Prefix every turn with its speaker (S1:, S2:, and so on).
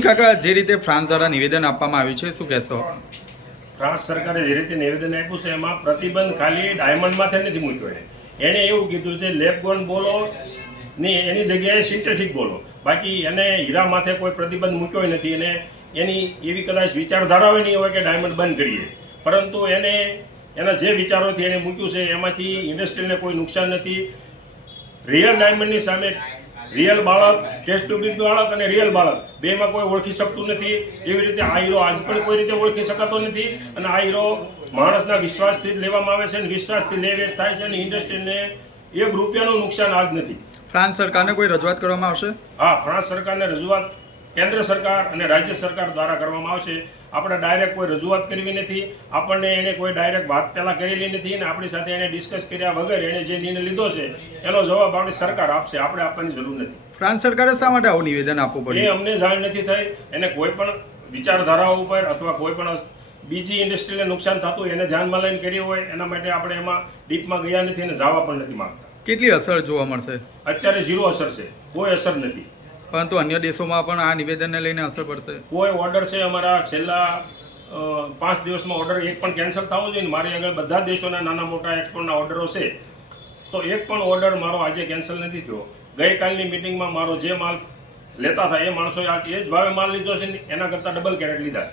S1: કાકા, જે રીતે ફ્રાન્સ દ્વારા નિવેદન આપવામાં આવ્યું છે, શું કહેશો?
S2: ફ્રાન્સ સરકારે જે રીતે નિવેદન આપ્યું છે, એમાં પ્રતિબંધ ખાલી ડાયમંડમાંથી નથી મૂક્યો એણે એવું કીધું છે લેપગોન બોલો, ની એની જગ્યાએ સિન્ટેસિક બોલો. બાકી એને હીરા માથે કોઈ પ્રતિબંધ મૂક્યો નથી અને એની એવી કદાચ વિચારધારાઓ નહીં હોય કે ડાયમંડ બંધ કરીએ. પરંતુ એને, એના જે વિચારોથી એને મૂક્યું છે, એમાંથી ઇન્ડસ્ટ્રીને કોઈ નુકસાન નથી. રિયલ ડાયમંડની સામે રિયલ બાળક ટેસ્ટ ટ્યુબિંગ બાળક અને રિયલ બાળક. બેમાં કોઈ ઓળખી શકતું નથી. એવી રીતે આ હીરો આજ પણ કોઈ રીતે ઓળખી શકાતો નથી. અને આ હીરો માણસના વિશ્વાસથી જ લેવામાં આવે છે અને વિશ્વાસથી લે વેચ થાય છે અને ઇન્ડસ્ટ્રીને એક રૂપિયાનું નુકસાન આજ નથી.
S1: ફ્રાન્સ સરકારને કોઈ રજૂઆત કરવામાં આવશે?
S2: હા ફ્રાન્સ સરકારને રજૂઆત કેન્દ્ર સરકાર અને રાજ્ય સરકાર દ્વારા કરવામાં આવશે. આપણે ડાયરેક્ટ કોઈ રજૂઆત કરવી નથી. આપણને એને કોઈ ડાયરેક્ટ વાત પહેલાં કરેલી નથી અને આપણી સાથે એને ડિસ્કસ કર્યા વગર એણે જે નિર્ણય લીધો છે એનો જવાબ આપણી સરકાર આપશે. આપણે આપવાની જરૂર નથી.
S1: ફ્રાન્સ સરકારે શા માટે આવું નિવેદન આપવું
S2: એ અમને જાણ નથી થઈ. એને કોઈ પણ વિચારધારાઓ ઉપર અથવા કોઈ પણ બીજી ઇન્ડસ્ટ્રીને નુકસાન થતું એને ધ્યાનમાં લઈને કર્યું હોય એના માટે આપણે એમાં ડીપમાં ગયા નથી અને જવા પણ નથી માંગતા.
S1: કેટલી અસર જોવા મળશે?
S2: અત્યારે ઝીરો અસર છે. કોઈ અસર નથી.
S1: પરંતુ અન્ય દેશોમાં પણ આ નિવેદનને લઈને અસર પડશે.
S2: કોઈ ઓર્ડર છે અમારા છેલ્લા પાંચ દિવસમાં ઓર્ડર એક પણ કેન્સલ થવો જોઈએ મારી આગળ બધા દેશોના નાના મોટા એક્સપોર્ટના ઓર્ડરો છે, તો એક પણ ઓર્ડર મારો આજે કેન્સલ નથી થયો. ગઈકાલની મિટિંગમાં મારો જે માલ લેતા હતા એ માણસોએ આ એ જ ભાવે માલ લીધો છે એના કરતાં ડબલ કેરેટ લીધા.